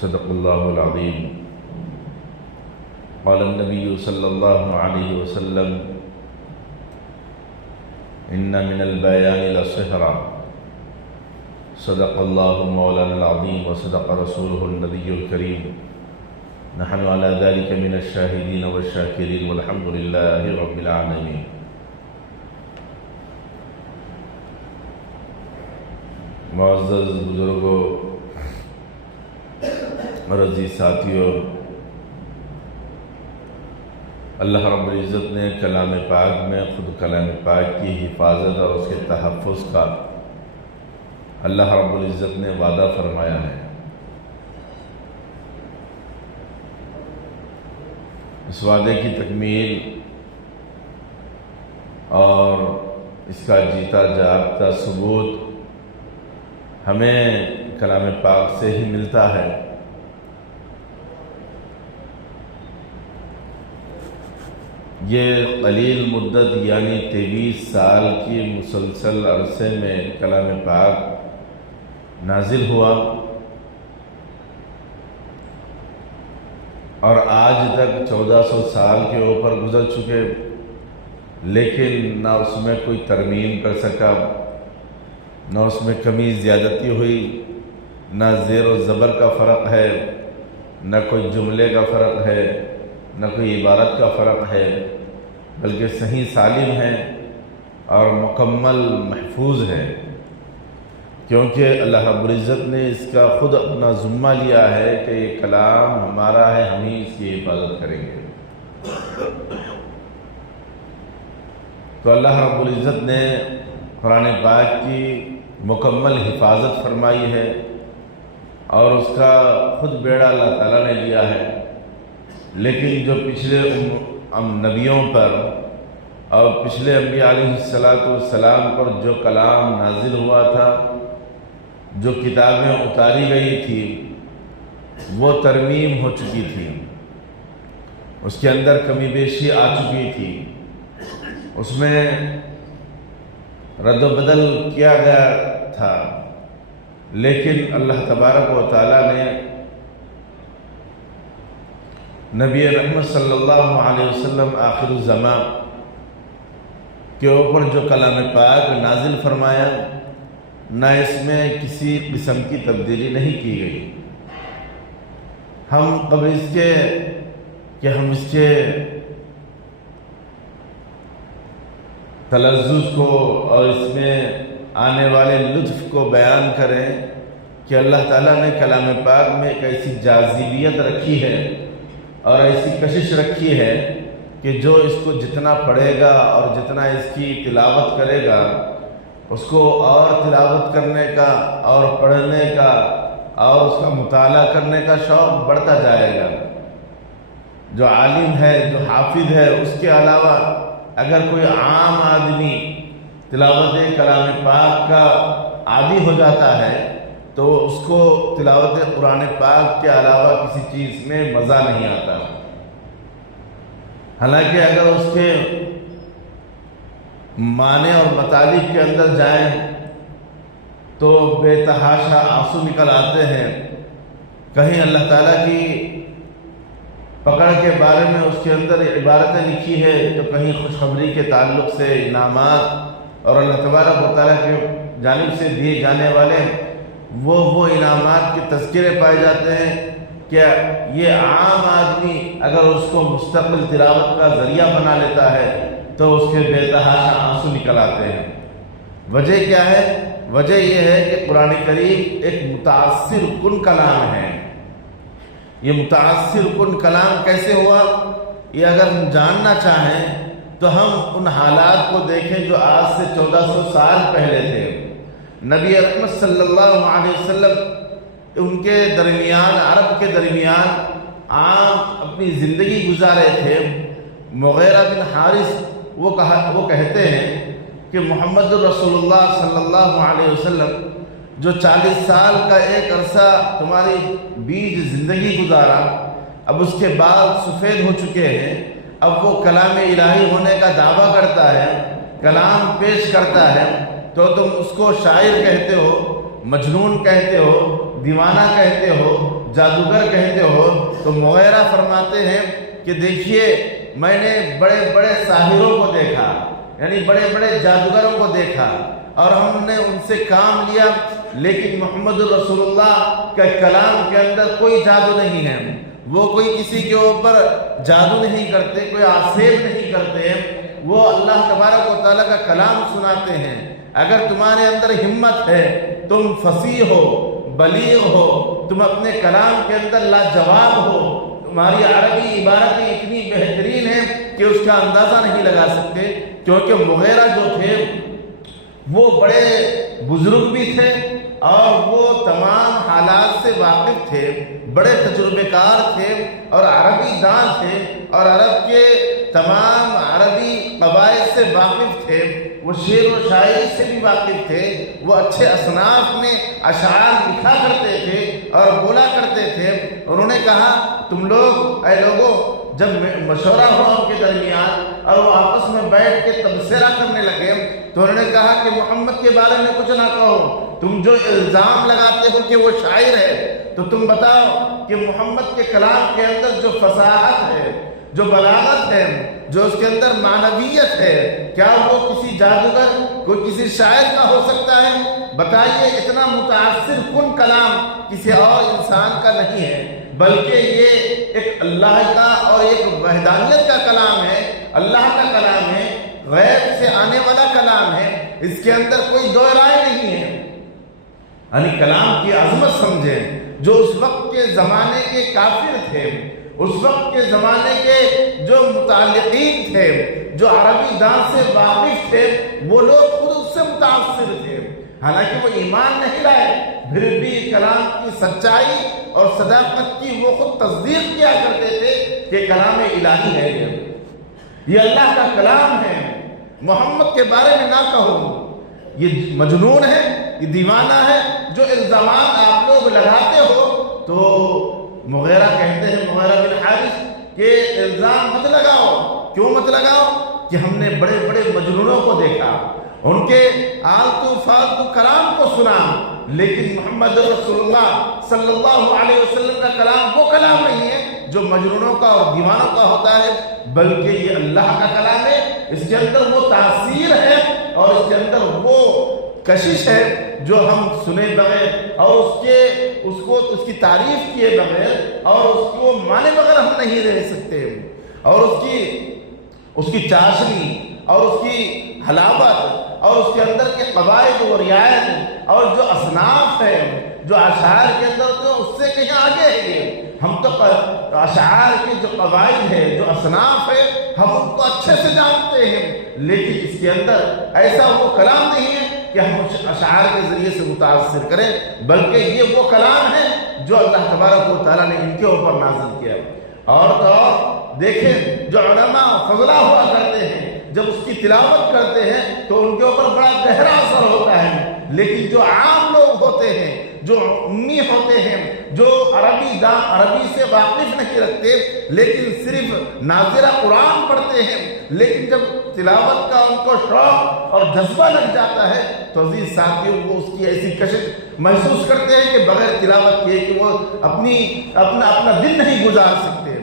صدق اللہ العظیم۔ قال النبی صلی اللہ علیہ وسلم ان من البیان لسحرا، صدق اللہ مولانا العظیم وصدق رسولہ النبی الکریم، نحن على ذلك من الشاہدین والشاکرین والحمد للہ رب العالمین۔ معزز بزرگوں اور عزیز ساتھیوں، اللہ رب العزت نے کلام پاک میں خود کلام پاک کی حفاظت اور اس کے تحفظ کا اللہ رب العزت نے وعدہ فرمایا ہے۔ اس وعدے کی تکمیل اور اس کا جیتا جاگتا ثبوت ہمیں کلام پاک سے ہی ملتا ہے۔ یہ قلیل مدت یعنی 23 سال کی مسلسل عرصے میں کلام پاک نازل ہوا، اور آج تک 1400 سال کے اوپر گزر چکے، لیکن نہ اس میں کوئی ترمیم کر سکا، نہ اس میں کمی زیادتی ہوئی، نہ زیر و زبر کا فرق ہے، نہ کوئی جملے کا فرق ہے، نہ کوئی عبارت کا فرق ہے، بلکہ صحیح سالم ہے اور مکمل محفوظ ہے، کیونکہ اللہ رب العزت نے اس کا خود اپنا ذمہ لیا ہے کہ یہ کلام ہمارا ہے، ہم ہی اس کی حفاظت کریں گے۔ تو اللہ رب العزت نے قرآن پاک کی مکمل حفاظت فرمائی ہے، اور اس کا خود بیڑا اللہ تعالیٰ نے لیا ہے، لیکن جو پچھلے نبیوں پر اور پچھلے انبیاء علیہ السلام پر جو کلام نازل ہوا تھا، جو کتابیں اتاری گئی تھی، وہ ترمیم ہو چکی تھی، اس کے اندر کمی بیشی آ چکی تھی، اس میں رد و بدل کیا گیا تھا، لیکن اللہ تبارک و تعالیٰ نے نبی رحمت صلی اللہ علیہ وسلم آخر الزمان کے اوپر جو کلام پاک نازل فرمایا، نہ اس میں کسی قسم کی تبدیلی نہیں کی گئی۔ ہم قبل اس کے کہ ہم اس کے تلذذ کو اور اس میں آنے والے لطف کو بیان کریں کہ اللہ تعالیٰ نے کلام پاک میں ایک ایسی جاذبیت رکھی ہے اور ایسی کشش رکھی ہے کہ جو اس کو جتنا پڑھے گا اور جتنا اس کی تلاوت کرے گا، اس کو اور تلاوت کرنے کا اور پڑھنے کا اور اس کا مطالعہ کرنے کا شوق بڑھتا جائے گا۔ جو عالم ہے، جو حافظ ہے، اس کے علاوہ اگر کوئی عام آدمی تلاوت کلام پاک کا عادی ہو جاتا ہے تو اس کو تلاوت قرآن پاک کے علاوہ کسی چیز میں مزہ نہیں آتا، حالانکہ اگر اس کے معنی اور مطالب کے اندر جائیں تو بے تحاشا آنسو نکل آتے ہیں۔ کہیں اللہ تعالیٰ کی پکڑ کے بارے میں اس کے اندر عبارتیں لکھی ہے، تو کہیں خوشخبری کے تعلق سے انعامات اور اللہ تبارک و تعالیٰ کی جانب سے دیے جانے والے وہ انعامات کے تذکرے پائے جاتے ہیں کہ یہ عام آدمی اگر اس کو مستقل تلاوت کا ذریعہ بنا لیتا ہے تو اس کے بے تحاشا آنسو نکل آتے ہیں۔ وجہ کیا ہے؟ وجہ یہ ہے کہ قرآن کریم ایک متاثر کن کلام ہے۔ یہ متاثر کن کلام کیسے ہوا؟ یہ اگر ہم جاننا چاہیں تو ہم ان حالات کو دیکھیں جو آج سے 1400 سال پہلے تھے۔ نبی اکرم صلی اللہ علیہ وسلم ان کے درمیان، عرب کے درمیان عام اپنی زندگی گزارے تھے۔ مغیرہ بن حارث وہ کہتے ہیں کہ محمد رسول اللہ صلی اللہ علیہ وسلم جو 40 سال کا ایک عرصہ تمہاری بیچ زندگی گزارا، اب اس کے بعد سفید ہو چکے ہیں، اب وہ کلام الہی ہونے کا دعویٰ کرتا ہے، کلام پیش کرتا ہے، تو تم اس کو شاعر کہتے ہو، مجنون کہتے ہو، دیوانہ کہتے ہو، جادوگر کہتے ہو، تو مغیرہ فرماتے ہیں کہ دیکھیے میں نے بڑے بڑے ساحروں کو دیکھا، یعنی بڑے بڑے جادوگروں کو دیکھا، اور ہم نے ان سے کام لیا، لیکن محمد رسول اللہ کے کلام کے اندر کوئی جادو نہیں ہے، وہ کوئی کسی کے اوپر جادو نہیں کرتے، کوئی آسیب نہیں کرتے، وہ اللہ تبارک و تعالیٰ کا کلام سناتے ہیں۔ اگر تمہارے اندر ہمت ہے، تم فصیح ہو، بلیغ ہو، تم اپنے کلام کے اندر لاجواب ہو، تمہاری عربی عبارتیں اتنی بہترین ہیں کہ اس کا اندازہ نہیں لگا سکتے، کیونکہ مغیرہ جو تھے وہ بڑے بزرگ بھی تھے اور وہ تمام حالات سے واقف تھے، بڑے تجربے کار تھے اور عربی دان تھے، اور عرب کے تمام عربی قواعد سے واقف تھے، وہ شعر و شاعری سے بھی واقف تھے، وہ اچھے اصناف میں اشعار لکھا کرتے تھے اور بولا کرتے تھے۔ انہوں نے کہا تم لوگ اے لوگوں، جب مشورہ ہوا ان کے درمیان اور وہ آپس میں بیٹھ کے تبصرہ کرنے لگے تو انہوں نے کہا کہ محمد کے بارے میں کچھ نہ کہو، تم جو الزام لگاتے ہو کہ وہ شاعر ہے، تو تم بتاؤ کہ محمد کے کلام کے اندر جو فصاحت ہے، جو بلاغت ہے، جو اس کے اندر معنویت ہے، کیا وہ کسی جادوگر، کوئی کسی شاعر کا ہو سکتا ہے؟ بتائیے، اتنا متاثر کن کلام کسی اور انسان کا نہیں ہے، بلکہ یہ ایک اللہ کا اور ایک وحدانیت کا کلام ہے، اللہ کا کلام ہے، غیب سے آنے والا کلام ہے، اس کے اندر کوئی دو رائے نہیں ہے۔ یعنی کلام کی عظمت سمجھیں۔ جو اس وقت کے زمانے کے کافر تھے، اس وقت کے زمانے کے جو متعلقین تھے، جو عربی دان سے واقف تھے، وہ لوگ خود اس سے متاثر تھے، حالانکہ وہ ایمان نہیں لائے، پھر بھی کلام کی سچائی اور صداقت کی وہ خود تصدیق کیا کرتے تھے کہ کلام الہی ہے، یہ اللہ کا کلام ہے، محمد کے بارے میں نہ کہو، یہ مجنون ہے، یہ دیوانہ ہے۔ جو الزامات آپ لوگ لگاتے ہو تو مغیرہ کہتے ہیں، مغیرہ بن حارث، کہ الزام مت لگاؤ۔ کیوں مت لگاؤ؟ کہ ہم نے بڑے بڑے مجنونوں کو دیکھا، ان کے آلتو فالتو کلام کو سنا، لیکن محمد رسول اللہ صلی اللہ علیہ وسلم کا کلام وہ کلام نہیں ہے جو مجنونوں کا اور دیوانوں کا ہوتا ہے، بلکہ یہ اللہ کا کلام ہے، اس کے اندر وہ تاثیر ہے اور اس کے اندر وہ کشش ہے جو ہم سنے بغیر اور اس کی تعریف کیے بغیر اور اس کو مانے بغیر ہم نہیں رہ سکتے، اور اس کی چاشنی اور اس کی حلاوت اور اس کے اندر کے قواعد و رعایت اور جو اصناف ہے، جو اشعار کے اندر تو اس سے کہیں آگے ہے۔ یہ ہم تو اشعار کے جو قواعد ہے، جو اصناف ہے، ہم ان کو اچھے سے جانتے ہیں، لیکن اس کے اندر ایسا وہ کلام نہیں ہے کہ ہم اشعار کے ذریعے سے متاثر کریں، بلکہ یہ وہ کلام ہے جو اللہ تبارک و تعالیٰ نے ان کے اوپر نازل کیا۔ اور تو دیکھیں، جو علماء فضلہ ہوا کرتے ہیں، جب اس کی تلاوت کرتے ہیں تو ان کے اوپر بڑا گہرا اثر ہوتا ہے، لیکن جو عام لوگ ہوتے ہیں، جو امی ہوتے ہیں، جو عربی سے واقف نہیں رکھتے، لیکن صرف ناظرہ قرآن پڑھتے ہیں، لیکن جب تلاوت کا ان کو شوق اور جذبہ لگ جاتا ہے تو عزیز ساتھیوں، وہ اس کی ایسی کشش محسوس کرتے ہیں کہ بغیر تلاوت کیے کہ وہ اپنا دن نہیں گزار سکتے،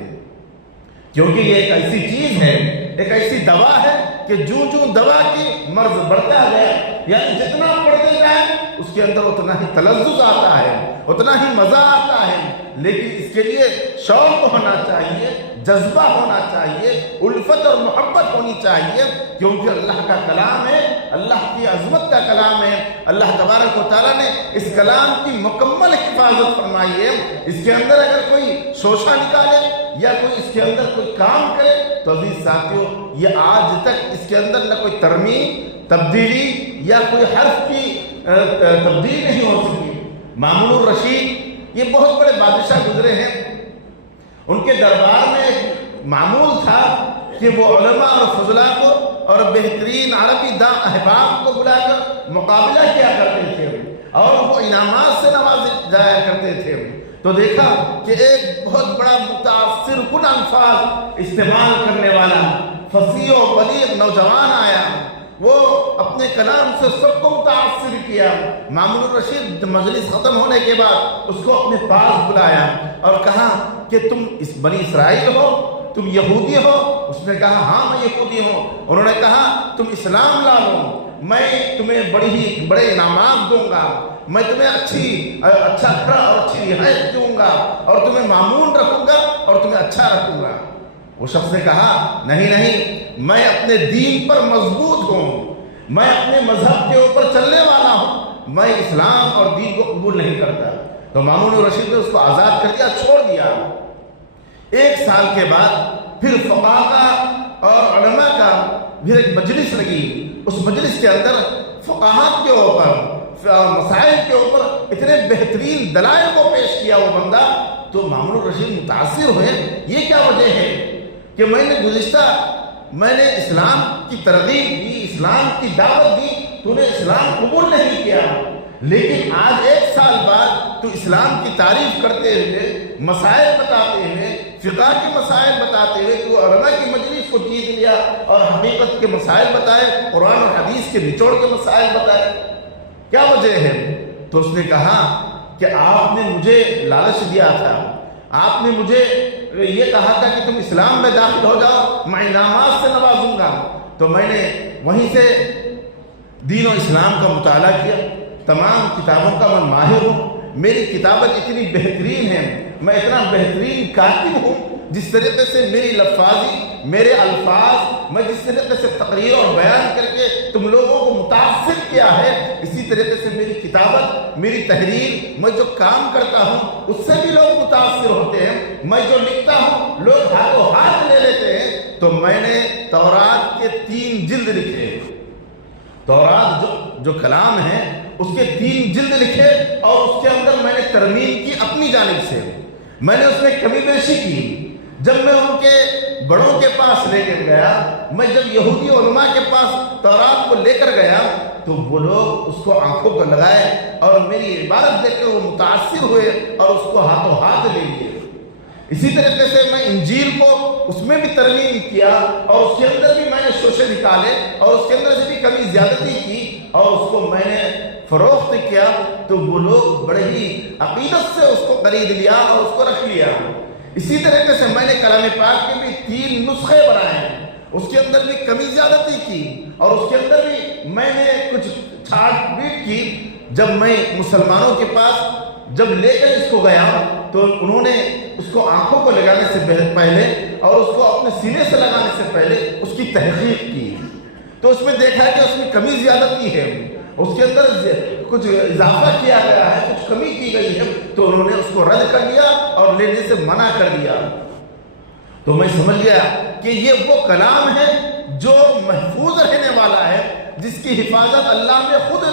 کیونکہ یہ ایک ایسی چیز ہے، ایک ایسی دوا ہے کہ جو دوا کی مرض بڑھتا ہے، یعنی جتنا پڑھتے جائیں اس کے اندر اتنا ہی تلذذ آتا ہے، اتنا ہی مزہ آتا ہے، لیکن اس کے لیے شوق ہونا چاہیے، جذبہ ہونا چاہیے، الفت اور محبت ہونی چاہیے، کیونکہ اللہ کا کلام ہے، اللہ کی عظمت کا کلام ہے، اللہ تبارک و تعالیٰ نے اس کلام کی مکمل حفاظت فرمائی ہے۔ اس کے اندر اگر کوئی شوشہ نکالے یا کوئی اس کے اندر کوئی کام کرے تو عزیز ساتھیوں، یہ آج تک اس کے اندر نہ کوئی ترمیم، تبدیلی یا کوئی حرف کی تبدیلی نہیں ہو سکی۔ مامون الرشید یہ بہت بڑے بادشاہ گزرے ہیں، ان کے دربار میں ایک معمول تھا کہ وہ علماء اور فضلاء کو اور بہترین عربی داں احباب کو بلا کر مقابلہ کیا کرتے تھے اور وہ انعامات سے نوازے جایا کرتے تھے۔ تو دیکھا کہ ایک بہت بڑا متاثر کن الفاظ استعمال کرنے والا فصیح و بلیغ نوجوان آیا وہ اپنے کلام سے سب کو متاثر کیا۔ مامون الرشید مجلس ختم ہونے کے بعد اس کو اپنے پاس بلایا اور کہا کہ تم اس بنی اسرائیل ہو، تم یہودی ہو؟ اس نے کہا ہاں میں یہودی ہوں۔ انہوں نے کہا تم اسلام لا لو، میں تمہیں بڑے انعامات دوں گا، میں تمہیں اچھا گھر اور اچھی رہائش دوں گا اور تمہیں معمون رکھوں گا اور تمہیں اچھا رکھوں گا۔ وہ شخص نے کہا نہیں، میں اپنے دین پر مضبوط ہوں، میں اپنے مذہب کے اوپر چلنے والا ہوں، میں اسلام اور دین کو قبول نہیں کرتا۔ تو مامون الرشید نے اس کو آزاد کر دیا، چھوڑ دیا۔ 1 سال کے بعد پھر فقہاء کا اور علماء کا پھر ایک مجلس لگی۔ اس مجلس کے اندر فقہاء کے اوپر مسائل کے اوپر اتنے بہترین دلائل کو پیش کیا وہ بندہ، تو مامون الرشید متاثر ہوئے۔ یہ کیا وجہ ہے کہ میں نے اسلام کی ترغیب دی، اسلام کی دعوت دی، تو نے اسلام قبول نہیں کیا، لیکن آج 1 سال بعد تو اسلام کی تعریف کرتے ہوئے، مسائل بتاتے ہوئے، فقہ کے مسائل بتاتے ہوئے تو علماء کی مجلس کو جیت لیا اور حقیقت کے مسائل بتائے، قرآن اور حدیث کے نچوڑ کے مسائل بتائے۔ کیا وجہ ہے؟ تو اس نے کہا کہ آپ نے مجھے لالچ دیا تھا، آپ نے مجھے یہ کہا تھا کہ تم اسلام میں داخل ہو جاؤ، میں انعامات سے نوازوں گا۔ تو میں نے وہیں سے دین و اسلام کا مطالعہ کیا، تمام کتابوں کا میں ماہر ہوں، میری کتابت اتنی بہترین ہے، میں اتنا بہترین کاتب ہوں، جس طریقے سے میری لفاظی، میرے الفاظ، میں جس طریقے سے تقریر اور بیان کر کے تم لوگوں کو متاثر کیا ہے، اسی طریقے سے میری کتابت، میری تحریر، میں جو کام کرتا ہوں اس سے بھی لوگ متاثر ہوتے ہیں، میں جو لکھتا ہوں لوگ ہاتھوں ہاتھ لے لیتے ہیں۔ تو میں نے تورات کے 3 جلد لکھے، تورات جو کلام ہے اس کے 3 جلد لکھے، اور اس کے اندر میں نے ترمیم کی اپنی جانب سے، میں نے اس میں کمی بیشی کی۔ جب میں ان کے بڑوں کے پاس لے کر گیا، میں جب یہودی علماء کے پاس تورات کو لے کر گیا تو وہ لوگ اس کو آنکھوں کو لگائے اور میری عبارت دیکھ کر وہ متاثر ہوئے اور اس کو ہاتھوں ہاتھ لے لیے۔ اسی طریقے سے میں انجیل کو اس میں بھی ترمیم کیا اور اس کے اندر بھی میں نے شوشے نکالے اور اس کے اندر سے بھی کمی زیادتی کی اور اس کو میں نے فروخت کیا، تو وہ لوگ بڑے ہی عقیدت سے اس کو خرید لیا اور اس کو رکھ لیا۔ اسی طریقے سے میں نے کلام پاک کے بھی 3 نسخے بنائے، اس کے اندر بھی کمی زیادتی کی اور اس کے اندر بھی میں نے کچھ چھاٹ بیٹ کی۔ جب میں مسلمانوں کے پاس جب لے کر اس کو گیا تو انہوں نے اس کو آنکھوں کو لگانے سے پہلے اور اس کو اپنے سینے سے لگانے سے پہلے اس کی تحقیق کی، تو اس میں دیکھا کہ اس میں کمی زیادتی ہے، اس کے اندر کچھ اضافہ کیا گیا ہے، کچھ کمی کی گئی ہے، تو انہوں نے اس کو رد کر دیا اور لینے سے منع کر دیا۔ تو میں سمجھ گیا کہ یہ وہ کلام ہے جو محفوظ رہنے والا ہے، جس کی حفاظت اللہ نے خود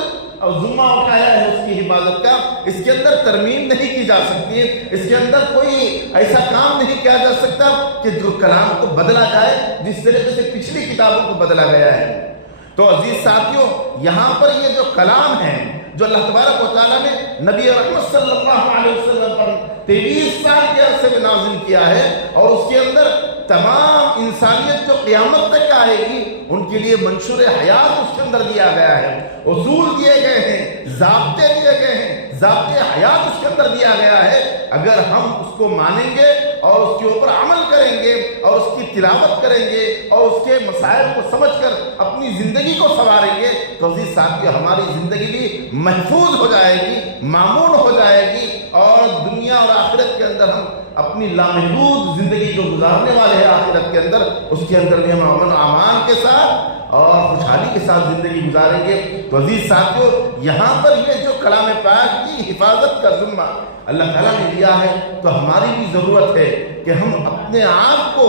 ذمہ اٹھایا ہے اس کی حفاظت کا۔ اس کے اندر ترمیم نہیں کی جا سکتی، اس کے اندر کوئی ایسا کام نہیں کیا جا سکتا کہ جو کلام کو بدلا جائے جس طریقے سے پچھلی کتابوں کو بدلا گیا ہے۔ تو عزیز ساتھیوں، یہاں پر یہ جو کلام ہے جو اللہ تبارک و تعالیٰ نے نبی رحمت صلی اللہ علیہ وسلم پر 23 سال کے عرصے میں نازل کیا ہے، اور اس کے اندر تمام انسانیت جو قیامت تک آئے گی ان کے لیے منشور حیات اس کے اندر دیا گیا ہے، اصول دیے گئے ہیں، ضابطے دیے گئے ہیں، ضابطے حیات اس کے اندر دیا گیا ہے۔ اگر ہم اس کو مانیں گے اور اس کے اوپر عمل کریں گے اور اس کی تلاوت کریں گے اور اس کے مسائل کو سمجھ کر اپنی زندگی کو سنواریں گے تو عزیز ساتھیو ہماری زندگی بھی محفوظ ہو جائے گی، مامون ہو جائے گی، اور دنیا اور آخرت کے اندر ہم اپنی لامحدود زندگی جو گزارنے والے ہیں آخرت کے اندر، اس کے اندر بھی ہم امن و امان کے ساتھ اور خوشحالی کے ساتھ زندگی گزاریں گے۔ تو عزیز ساتھیو، یہاں پر یہ جو کلام پاک کی حفاظت کا ذمہ اللہ تعالیٰ نے لیا ہے، تو ہماری بھی ضرورت ہے کہ ہم اپنے آپ کو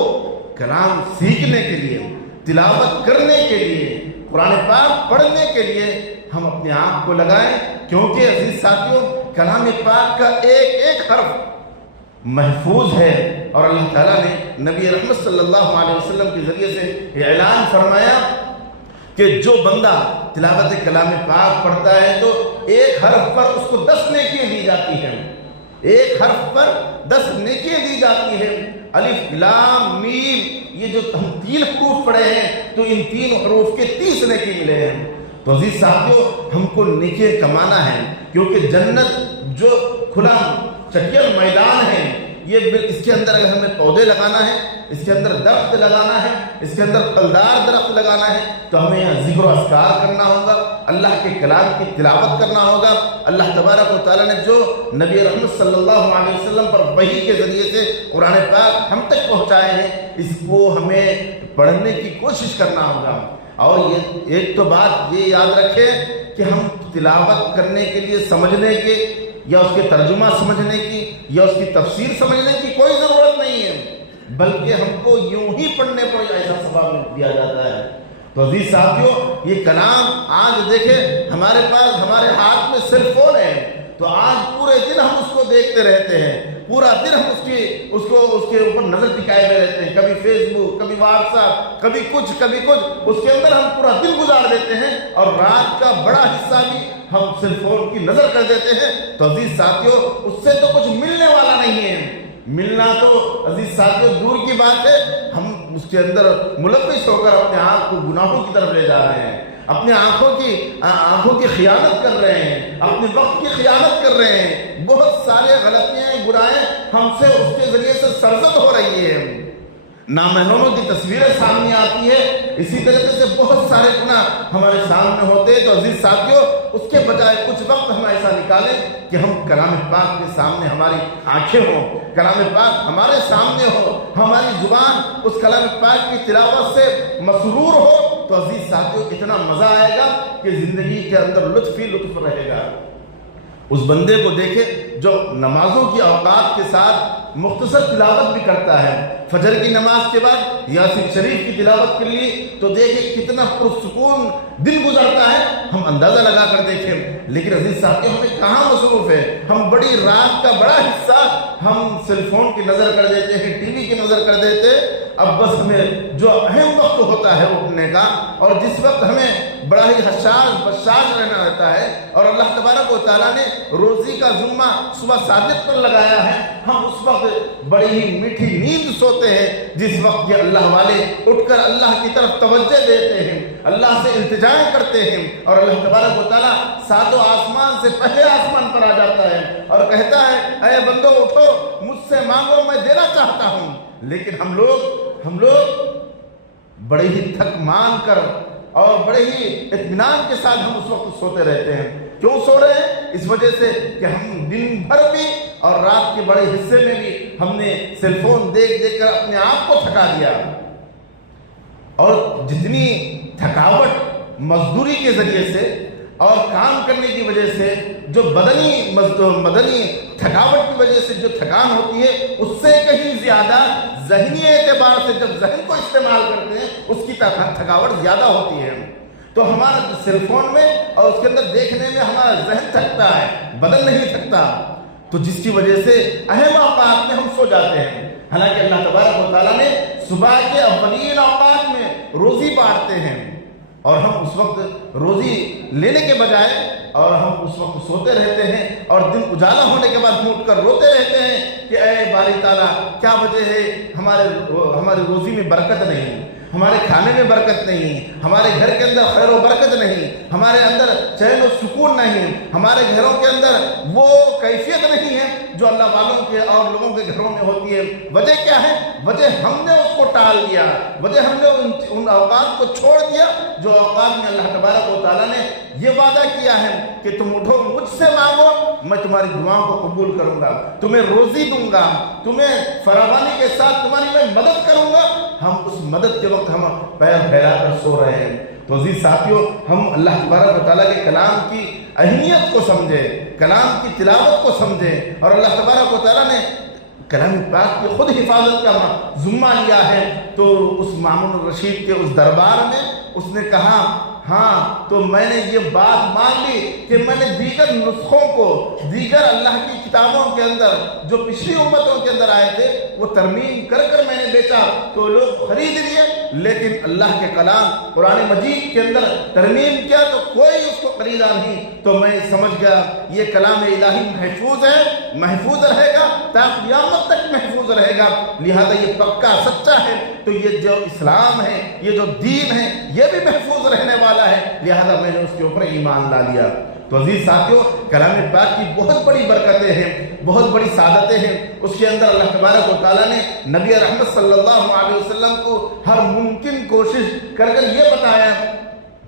کلام سیکھنے کے لیے، تلاوت کرنے کے لیے، قرآن پاک پڑھنے کے لیے ہم اپنے آپ کو لگائیں، کیونکہ عزیز ساتھیو کلام پاک کا ایک ایک حرف محفوظ ہے، اور اللہ تعالیٰ نے نبی رحمت صلی اللہ علیہ وسلم کے ذریعے سے اعلان فرمایا کہ جو بندہ تلاوت کلام پاک پڑھتا ہے تو ایک حرف پر اس کو 10 نیکیاں دی جاتی ہیں، ایک حرف پر 10 نیکیاں دی جاتی ہیں۔ الف لام میم، یہ جو ہم 3 حروف پڑھے ہیں تو ان 3 حروف کے 30 نیکی ملے ہیں۔ تو عزیز ساتھیوں، ہم کو نیکی کمانا ہے، کیونکہ جنت جو کھلا چکر میدان ہے، یہ اس کے اندر اگر ہمیں پودے لگانا ہے، اس کے اندر درخت لگانا ہے، اس کے اندر پھلدار درخت لگانا ہے، تو ہمیں یہاں ذکر و اذکار کرنا ہوگا، اللہ کے کلام کی تلاوت کرنا ہوگا۔ اللہ تبارک و تعالیٰ نے جو نبی رحمت صلی اللہ علیہ وسلم پر وحی کے ذریعے سے قرآن پاک ہم تک پہنچائے ہیں، اس کو ہمیں پڑھنے کی کوشش کرنا ہوگا۔ اور یہ ایک تو بات یہ یاد رکھیں کہ ہم تلاوت کرنے کے لیے سمجھنے کے یا اس کے ترجمہ سمجھنے کی یا اس کی تفسیر سمجھنے کی کوئی ضرورت نہیں ہے، بلکہ ہم کو یوں ہی پڑھنے پر ایسا ثواب دیا جاتا ہے۔ تو عزیز ساتھیوں، یہ کلام آج دیکھیں ہمارے پاس، ہمارے ہاتھ میں سیل فون ہے، تو آج پورے دن ہم اس کو دیکھتے رہتے ہیں، پورا دن ہم اس کے اوپر نظر ٹکائے ہوئے رہتے ہیں، کبھی فیس بک، کبھی واٹس ایپ، کبھی کچھ، اس کے اندر ہم پورا دن گزار دیتے ہیں، اور رات کا بڑا حصہ بھی ہم سیل فون کی نظر کر دیتے ہیں۔ تو عزیز ساتھیوں، اس سے تو کچھ ملنے والا نہیں ہے، ملنا تو عزیز ساتھیوں دور کی بات ہے، ہم اس کے اندر ملوث ہو کر اپنے آپ کو گناہوں کی طرف لے جا رہے ہیں، اپنے آنکھوں کی خیانت کر رہے ہیں، اپنے وقت کی خیانت کر رہے ہیں، بہت سارے غلطیاں برائیں ہم سے اس کے ذریعے سے سرزد ہو رہی ہے، نامحرموں کی تصویریں سامنے آتی ہے، اسی طریقے سے بہت سارے گناہ ہمارے سامنے ہوتے ہیں۔ تو عزیز ساتھیوں، اس کے بجائے کچھ وقت ہم ایسا نکالیں کہ ہم کلام پاک کے سامنے ہماری آنکھیں ہوں، کلام پاک ہمارے سامنے ہو، ہماری زبان اس کلام پاک کی تلاوت سے مسرور ہو، تو عزیز ساتھیوں اتنا مزہ آئے گا کہ زندگی کے اندر لطف ہی لطف رہے گا۔ اس بندے کو دیکھیں جو نمازوں کی اوقات کے ساتھ مختصر تلاوت بھی کرتا ہے، فجر کی نماز کے بعد یاسین شریف کی تلاوت کے لیے، تو دیکھیں کتنا پرسکون دن گزرتا ہے، ہم اندازہ لگا کر دیکھیں۔ لیکن عزیز ساتھیوں، ہمیں کہاں مصروف ہے، ہم بڑی رات کا بڑا حصہ ہم سیل فون کی نظر کر دیتے ہیں، ٹی وی کی نظر کر دیتے ہیں۔ اب بس ہمیں جو اہم وقت ہوتا ہے اٹھنے کا، اور جس وقت ہمیں بڑا ہی حساس بشاش رہنا رہتا ہے، اور اللہ تبارک و تعالیٰ نے روزی کا ذمہ صبح صادق پر لگایا ہے، ہم اس وقت بڑی ہی میٹھی نیند سوتے ہیں، جس وقت یہ اللہ والے اٹھ کر اللہ کی طرف توجہ دیتے ہیں، اللہ سے التجائیں کرتے ہیں، اور اللہ تبارک و تعالیٰ ساتوں آسمان سے پہلے آسمان پر آ جاتا ہے اور کہتا ہے، اے بندو اٹھو، مجھ سے مانگو، میں دینا چاہتا ہوں۔ لیکن ہم لوگ بڑے ہی تھک مان کر اور بڑے ہی اطمینان کے ساتھ ہم اس وقت سوتے رہتے ہیں۔ کیوں سو رہے ہیں؟ اس وجہ سے کہ ہم دن بھر بھی اور رات کے بڑے حصے میں بھی ہم نے سیل فون دیکھ کر اپنے آپ کو تھکا دیا، اور جتنی تھکاوٹ مزدوری کے ذریعے سے اور کام کرنے کی وجہ سے جو بدنی تھکاوٹ کی وجہ سے جو تھکان ہوتی ہے، اس سے کہیں زیادہ ذہنی اعتبار سے جب ذہن کو استعمال کرتے ہیں اس کی تھکاوٹ زیادہ ہوتی ہے۔ تو ہمارا سیل فون میں اور اس کے اندر دیکھنے میں ہمارا ذہن تھکتا ہے، بدن نہیں تھکتا، تو جس کی وجہ سے اہم اوقات میں ہم سو جاتے ہیں۔ حالانکہ اللہ تبارک و تعالیٰ نے صبح کے اولین اوقات میں روزی بانٹتے ہیں، اور ہم اس وقت روزی لینے کے بجائے اور ہم اس وقت سوتے رہتے ہیں، اور دن اجالا ہونے کے بعد اٹھ کر روتے رہتے ہیں کہ اے باری تعالیٰ، کیا وجہ ہے ہماری روزی میں برکت نہیں، ہمارے کھانے میں برکت نہیں، ہمارے گھر کے اندر خیر و برکت نہیں، ہمارے اندر چین و سکون نہیں، ہمارے گھروں کے اندر وہ کیفیت نہیں ہے جو اللہ والوں کے اور لوگوں کے گھروں میں ہوتی ہے۔ وجہ کیا ہے؟ وجہ ہم نے اس کو ٹال دیا، وجہ ہم نے ان اوقات کو چھوڑ دیا جو اوقات میں اللہ تبارک و تعالیٰ نے یہ وعدہ کیا ہے کہ تم اٹھو، مجھ سے مانگو، میں تمہاری دعاؤں کو قبول کروں گا، تمہیں روزی دوں گا، تمہیں فراوانی کے ساتھ تمہاری میں مدد کروں گا۔ ہم اس مدد کے وقت ہم پیر پھیلا کر سو رہے ہیں۔ تو عزیز ساتھیوں، ہم اللہ تبارک و تعالیٰ کے کلام کی اہمیت کو سمجھیں، کلام کی تلاوت کو سمجھیں، اور اللہ تبارک و تعالیٰ نے کلام پاک کی خود حفاظت کا ذمہ لیا ہے۔ تو اس مامون الرشید کے اس دربار میں اس نے کہا، ہاں تو میں نے یہ بات مان لی کہ میں نے دیگر نسخوں کو، دیگر اللہ کی کتابوں کے اندر جو پچھلی امتوں کے اندر آئے تھے وہ ترمیم کر میں نے بیچا، تو لوگ خرید لیے لیکن اللہ کے کلام قرآن مجید کے اندر ترمیم کیا تو کوئی اس کو خریدا نہیں، تو میں سمجھ گیا یہ کلام الہی محفوظ ہے، محفوظ رہے گا تا قیامت تک محفوظ رہے گا، لہذا یہ پکا سچا ہے، تو یہ جو اسلام ہے، یہ جو دین ہے، یہ بھی محفوظ رہنے والا ہے، لہذا میں نے اس کے اوپر ایمان لا لیا۔ تو عزیز ساتھیوں، کلام پاک کی بہت بڑی برکتیں ہیں، بہت بڑی سعادتیں ہیں۔ اس کے اندر اللہ تبارک و تعالیٰ نے نبی رحمت صلی اللہ علیہ وسلم کو ہر ممکن کوشش کر یہ بتایا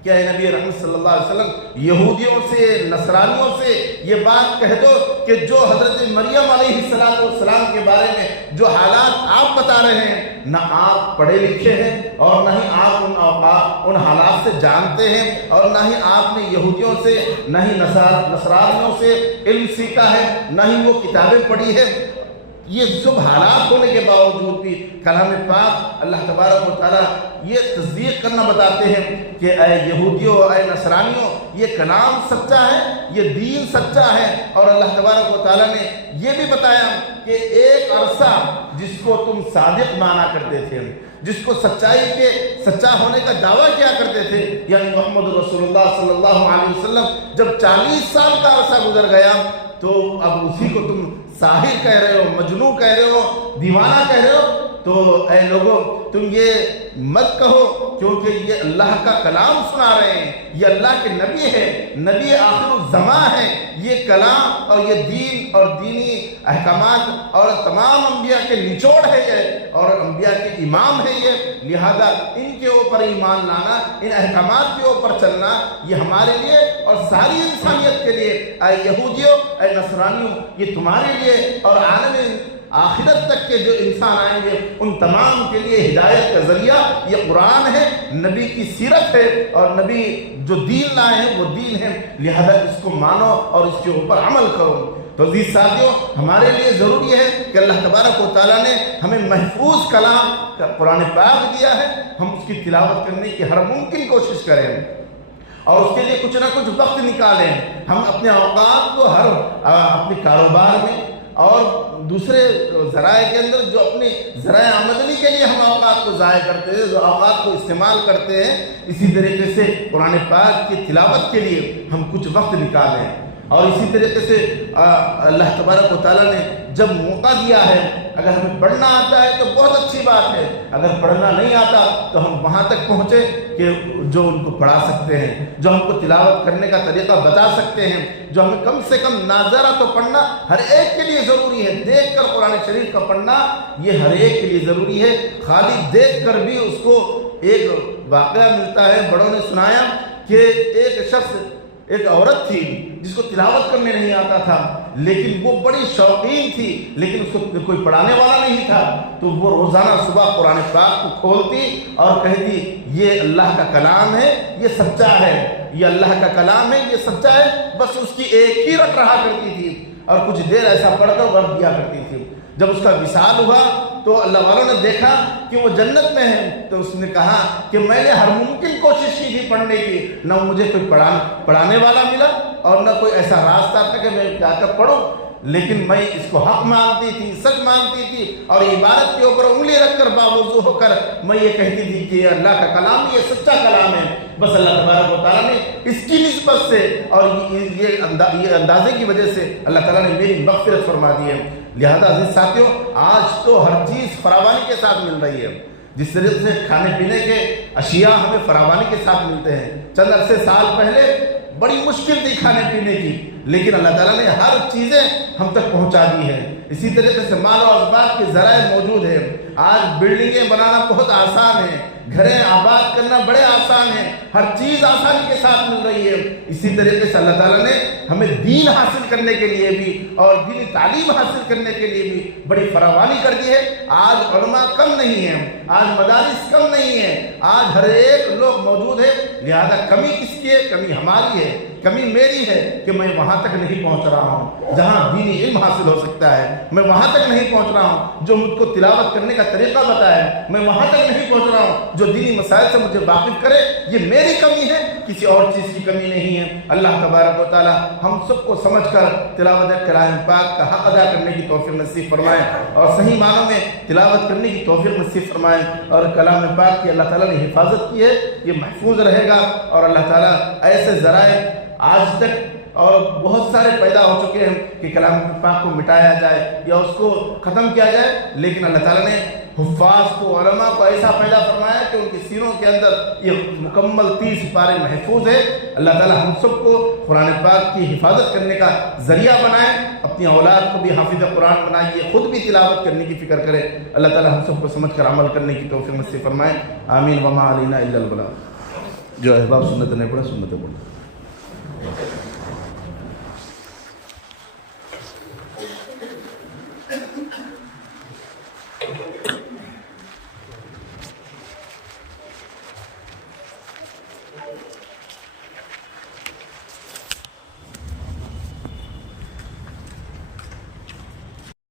کہ اے نبی رحمت صلی اللہ علیہ وسلم، یہودیوں سے، نصرانیوں سے یہ بات کہہ دو کہ جو حضرت مریم علیہ السلام کے بارے میں جو حالات آپ بتا رہے ہیں، نہ آپ پڑھے لکھے ہیں اور نہ ہی آپ ان حالات سے جانتے ہیں، اور نہ ہی آپ نے یہودیوں سے، نہ ہی نصرانیوں سے علم سیکھا ہے، نہ ہی وہ کتابیں پڑھی ہے۔ یہ سب حالات ہونے کے باوجود بھی کلام پاک اللہ تبارک و تعالیٰ یہ تصدیق کرنا بتاتے ہیں کہ اے یہودیوں، اے نصرانیوں، یہ کلام سچا ہے، یہ دین سچا ہے۔ اور اللہ تبارک و تعالیٰ نے یہ بھی بتایا کہ ایک عرصہ جس کو تم صادق مانا کرتے تھے، جس کو سچائی کے سچا ہونے کا دعویٰ کیا کرتے تھے، یعنی محمد رسول اللہ صلی اللہ علیہ وسلم، جب 40 سال کا عرصہ گزر گیا تو اب اسی کو تم ساحر کہہ رہے ہو، مجنون کہہ رہے ہو، دیوانہ کہہ رہے ہو۔ تو اے لوگوں، تم یہ مت کہو، کیونکہ یہ اللہ کا کلام سنا رہے ہیں، یہ اللہ کے نبی ہے، نبی آخر الزمان ہے، یہ کلام اور یہ دین اور دینی احکامات اور تمام انبیاء کے نچوڑ ہے یہ، اور انبیاء کے امام ہے یہ، لہذا ان کے اوپر ایمان لانا، ان احکامات کے اوپر چلنا، یہ ہمارے لیے اور ساری انسانیت کے لیے، اے یہودیوں، اے نصرانیوں، یہ تمہارے لیے اور عالم آخرت تک کے جو انسان آئیں گے ان تمام کے لیے ہدایت کا ذریعہ یہ قرآن ہے، نبی کی سیرت ہے، اور نبی جو دین لائے ہیں وہ دین ہے، لہذا اس کو مانو اور اس کے اوپر عمل کرو۔ تو عزیز ساتھیوں، ہمارے لیے ضروری ہے کہ اللہ تبارک و تعالیٰ نے ہمیں محفوظ کلام کا قرآن پاک دیا ہے، ہم اس کی تلاوت کرنے کی ہر ممکن کوشش کریں اور اس کے لیے کچھ نہ کچھ وقت نکالیں۔ ہم اپنے اوقات کو اپنے کاروبار میں اور دوسرے ذرائع کے اندر جو اپنی ذرائع آمدنی کے لیے ہم اوقات کو ضائع کرتے ہیں، جو اوقات کو استعمال کرتے ہیں، اسی طریقے سے قرآن پاک کی تلاوت کے لیے ہم کچھ وقت نکالیں۔ اور اسی طریقے سے اللہ تبارک و تعالیٰ نے جب موقع دیا ہے، اگر ہمیں پڑھنا آتا ہے تو بہت اچھی بات ہے، اگر پڑھنا نہیں آتا تو ہم وہاں تک پہنچے کہ جو ان کو پڑھا سکتے ہیں، جو ہم کو تلاوت کرنے کا طریقہ بتا سکتے ہیں، جو ہمیں کم سے کم ناظرہ تو پڑھنا ہر ایک کے لیے ضروری ہے، دیکھ کر قرآن شریف کا پڑھنا یہ ہر ایک کے لیے ضروری ہے۔ خالی دیکھ کر بھی اس کو ایک واقعہ ملتا ہے، بڑوں نے سنایا کہ ایک عورت تھی جس کو تلاوت کرنے نہیں آتا تھا، لیکن وہ بڑی شوقین تھی، لیکن اس کو کوئی پڑھانے والا نہیں تھا، تو وہ روزانہ صبح قرآن پاک کو کھولتی اور کہتی یہ اللہ کا کلام ہے، یہ سچا ہے، یہ اللہ کا کلام ہے، یہ سچا ہے، بس اس کی ایک ہی رٹ رہا کرتی تھی اور کچھ دیر ایسا پڑھ کر ورد دیا کرتی تھی۔ جب اس کا وصال ہوا تو اللہ والوں نے دیکھا کہ وہ جنت میں ہے، تو اس نے کہا کہ میں نے ہر ممکن کوشش کی تھی پڑھنے کی، نہ مجھے کوئی پڑھانے والا ملا اور نہ کوئی ایسا راستہ تھا کہ میں جا کر پڑھوں، لیکن میں اس کو حق مانتی تھی، سچ مانتی تھی، اور عبادت کے اوپر انگلی رکھ کر باوضو ہو کر میں یہ کہتی تھی کہ یہ اللہ کا کلام، یہ سچا کلام ہے۔ بس اللہ تبارک و تعالیٰ نے اس کی نسبت سے اور یہ اندازے کی وجہ سے اللہ تعالیٰ نے میری مغفرت فرما دی ہے۔ لہذا عزیز ساتھیوں، آج تو ہر چیز فراوانی کے ساتھ مل رہی ہے، جس طریقے سے کھانے پینے کے اشیاء ہمیں فراوانی کے ساتھ ملتے ہیں۔ چند عرصے سال پہلے بڑی مشکل تھی کھانے پینے کی، لیکن اللہ تعالیٰ نے ہر چیزیں ہم تک پہنچا دی ہیں۔ اسی طریقے سے مال و اسباب کے ذرائع موجود ہیں، آج بلڈنگیں بنانا بہت آسان ہے، گھریں آباد کرنا بڑے آسان ہیں، ہر چیز آسانی کے ساتھ مل رہی ہے۔ اسی طریقے سے اللہ تعالیٰ نے ہمیں دین حاصل کرنے کے لیے بھی اور دینی تعلیم حاصل کرنے کے لیے بھی بڑی فراوانی کر دی ہے۔ آج علماء کم نہیں ہیں، آج مدارس کم نہیں ہیں، آج ہر ایک لوگ موجود ہے، لہذا کمی کس کی ہے؟ کمی ہماری ہے کمی میری ہے کہ میں وہاں تک نہیں پہنچ رہا ہوں جہاں دینی علم حاصل ہو سکتا ہے، میں وہاں تک نہیں پہنچ رہا ہوں جو مجھ کو تلاوت کرنے کا طریقہ بتائے، میں وہاں تک نہیں پہنچ رہا ہوں جو دینی مسائل سے مجھے واقف کرے۔ یہ میری کمی ہے، کسی اور چیز کی کمی نہیں ہے۔ اللہ تبارک و تعالی ہم سب کو سمجھ کر تلاوت کلام پاک کا حق ادا کرنے کی توفیق نصیب فرمائے اور صحیح معنوں میں تلاوت کرنے کی توفیق نصیب فرمائے، اور کلام پاک کی اللہ تعالیٰ نے حفاظت کی ہے، یہ محفوظ رہے گا، اور اللہ تعالیٰ ایسے ذرائع آج تک اور بہت سارے پیدا ہو چکے ہیں کہ کلام پاک کو مٹایا جائے یا اس کو ختم کیا جائے، لیکن اللہ تعالیٰ نے حفاظ کو، علماء کو ایسا پیدا فرمایا کہ ان کی سینوں کے اندر یہ مکمل 30 پارے محفوظ ہے۔ اللہ تعالیٰ ہم سب کو قرآن پاک کی حفاظت کرنے کا ذریعہ بنائے، اپنی اولاد کو بھی حافظ قرآن بنائیے، خود بھی تلاوت کرنے کی فکر کرے۔ اللہ تعالیٰ ہم سب کو سمجھ کر عمل کرنے کی توفیق نصیب فرمائے، آمین۔ وما علینا الا البلاغ۔ جو احباب سنت نہیں پڑھے سنت پڑھے۔